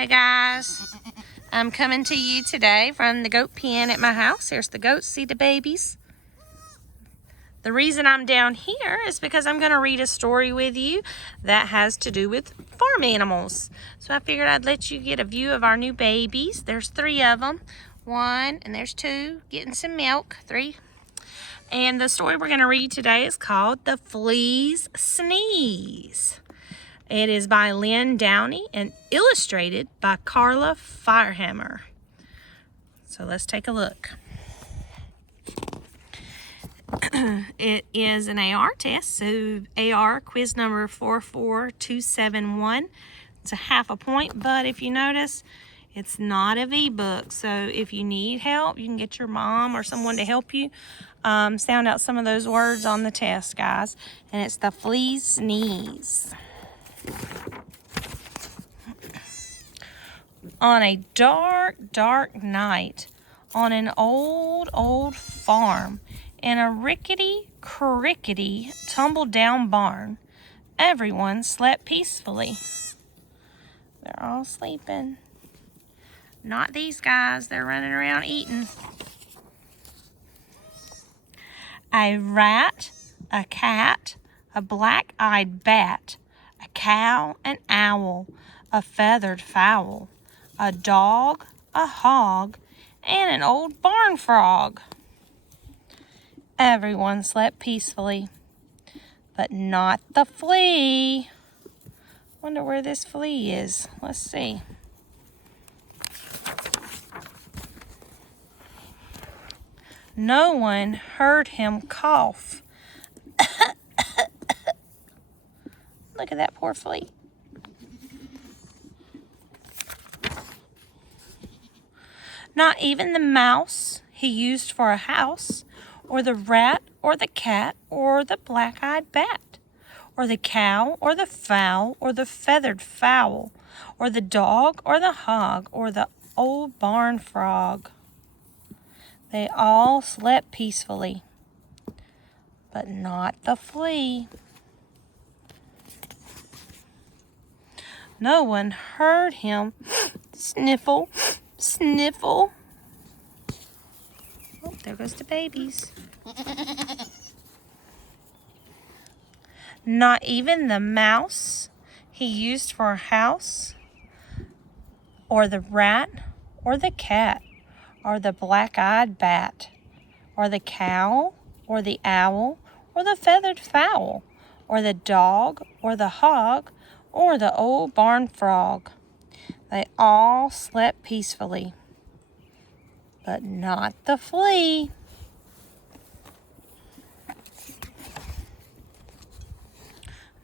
Hey guys, I'm coming to you today from the goat pen at my house. Here's the goats, see the babies. The reason I'm down here is because I'm going to read a story with you that has to do with farm animals. So I figured I'd let you get a view of our new babies. There's 3 of them. 1, and there's 2 getting some milk. 3. And the story we're going to read today is called The Flea's Sneeze. It is by Lynn Downey and illustrated by Carla Firehammer. So let's take a look. It is an AR test, so AR quiz number 44271. It's a half a point, but if you notice, it's not a V-book. So if you need help, you can get your mom or someone to help you sound out some of those words on the test, guys. And it's the Flea's Sneeze. On a dark, dark night, on an old farm, in a rickety, tumble-down barn, everyone slept peacefully. They're all sleeping. Not these guys, they're running around eating. A rat, a cat, a black-eyed bat, a cow, an owl, a feathered fowl, a dog, a hog, and an old barn frog. Everyone slept peacefully, but not the flea. Wonder where this flea is. Let's see. No one heard him cough. Look at that poor flea. Not even the mouse he used for a house, or the rat, or the cat, or the black-eyed bat, or the cow, or the fowl, or the feathered fowl, or the dog, or the hog, or the old barn frog. They all slept peacefully, but not the flea. No one heard him sniffle, sniffle. Oh, there goes the babies. Not even the mouse he used for a house, or the rat, or the cat, or the black-eyed bat, or the cow, or the owl, or the feathered fowl, or the dog, or the hog, or the old barn frog. They all slept peacefully, but not the flea.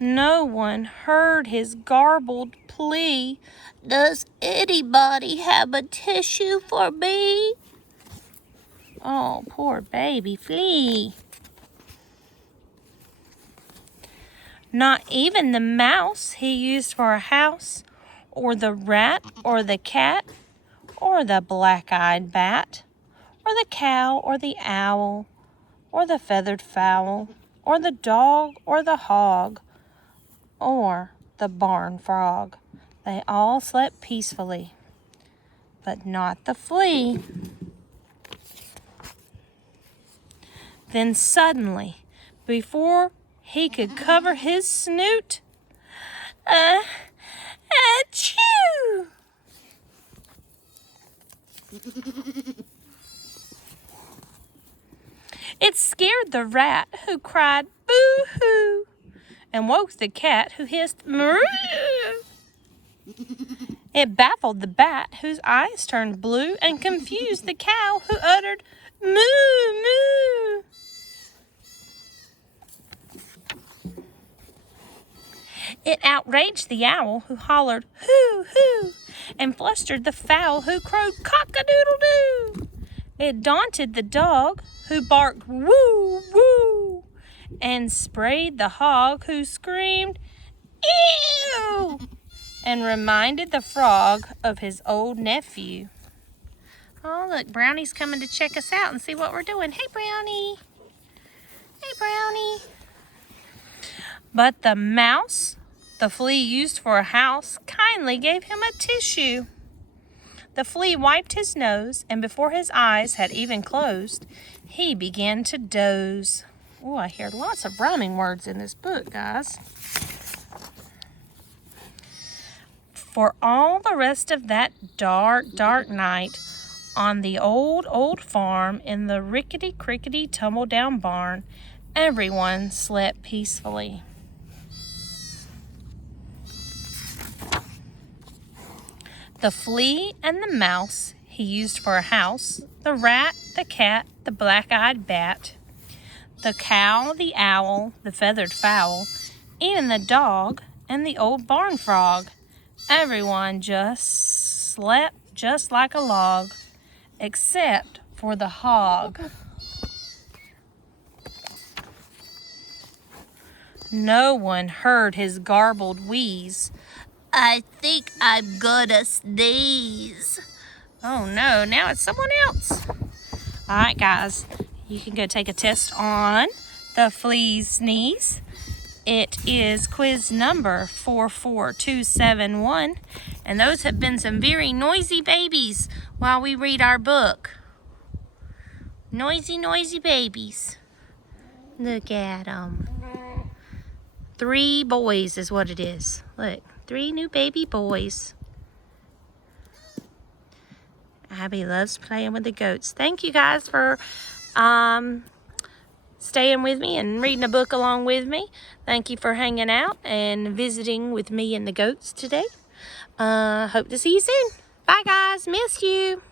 No one heard his garbled plea. Does anybody have a tissue for me? Oh, poor baby flea. Not even the mouse he used for a house, or the rat, or the cat, or the black-eyed bat, or the cow, or the owl, or the feathered fowl, or the dog, or the hog, or the barn frog. They all slept peacefully, but not the flea. Then suddenly, before he could cover his snoot, achoo! It scared the rat, who cried boo-hoo, and woke the cat, who hissed moo. It baffled the bat, whose eyes turned blue, and confused the cow, who uttered moo, moo. It outraged the owl, who hollered hoo, hoo, and flustered the fowl, who crowed cock-a-doodle-doo. It daunted the dog, who barked woo, woo, and sprayed the hog, who screamed ew, and reminded the frog of his old nephew. Oh, look, Brownie's coming to check us out and see what we're doing. Hey, Brownie. Hey, Brownie. But the mouse The flea used for a house kindly gave him a tissue. The flea wiped his nose, and before his eyes had even closed, he began to doze. Oh, I hear lots of rhyming words in this book, guys. For all the rest of that dark, dark night, on the old, old farm in the rickety-crickety tumble-down barn, everyone slept peacefully. The flea and the mouse he used for a house, the rat, the cat, the black-eyed bat, the cow, the owl, the feathered fowl, even the dog and the old barn frog. Everyone just slept just like a log, except for the hog. No one heard his garbled wheeze. I think I'm gonna sneeze. Oh no, now it's someone else. All right, guys, you can go take a test on the flea's sneeze. It is quiz number 44271, and those have been some very noisy babies while we read our book. Noisy, noisy babies. Look at them. 3 boys is what it is. Look, 3 new baby boys. Abby loves playing with the goats. Thank you guys for staying with me and reading a book along with me. Thank you for hanging out and visiting with me and the goats today. Hope to see you soon. Bye, guys. Miss you.